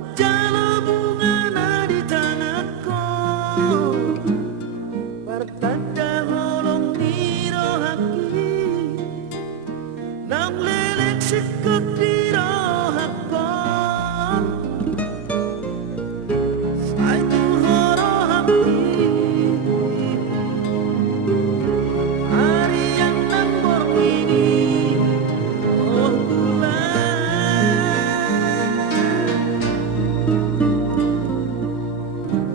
Majalah bunga di tanganku, pertanda holong di rohaki, nang lelek sikut di rohakku. Saitu horohaki, harian nang bormini, oh bulan.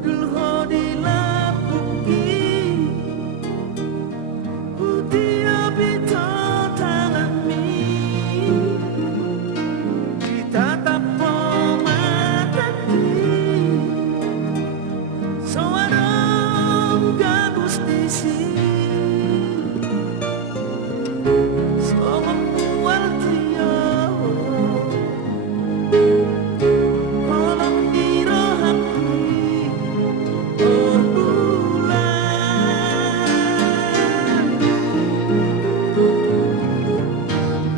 Dulho di lapuki, putih abito talami, ditatap mataki, soarong gabus disi, somembual trio, holong di rohaki, oh bulan.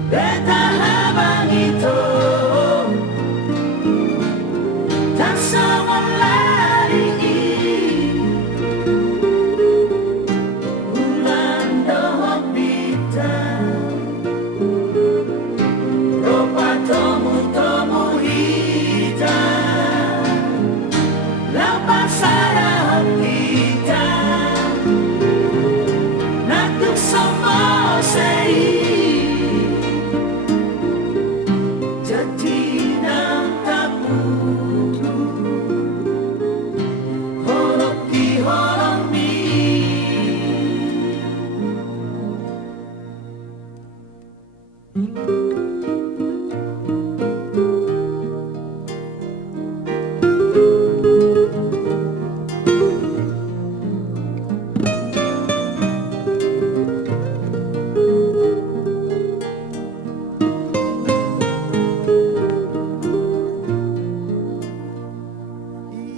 Beta habang ito, tak sewalari, bulan dohok bintang, rupa tomu hitam, lapas sarang hitam, natuk sopo sei, jadi nang tapudu, horok ki horong mi.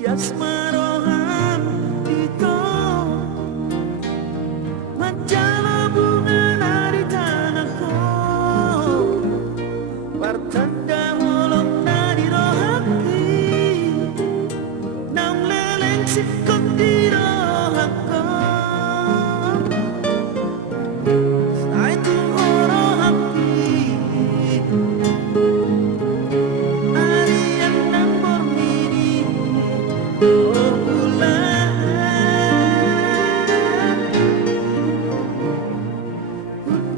Yasmaroham itu majalah bunga di tanganku, pertanda holong di rohaki, nang leleng sikut di rohakku. Saitu horohaki, harian nang bormini, oh bulan.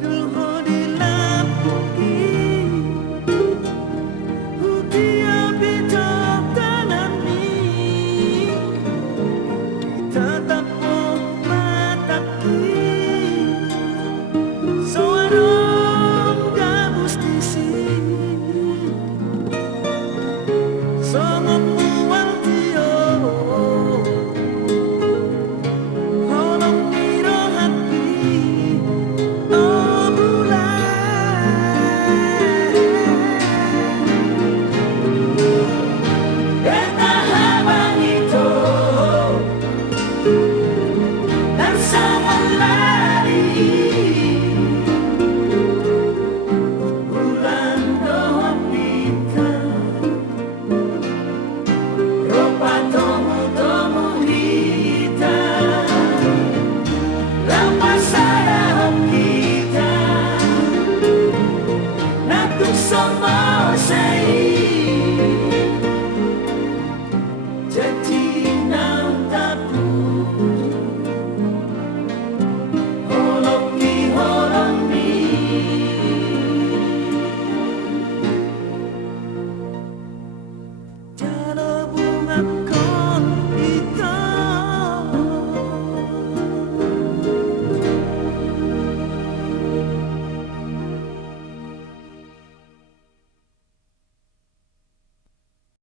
Dulho di lapuki, putih abito talami, ditatap mataki, soarong gabus disi, somembual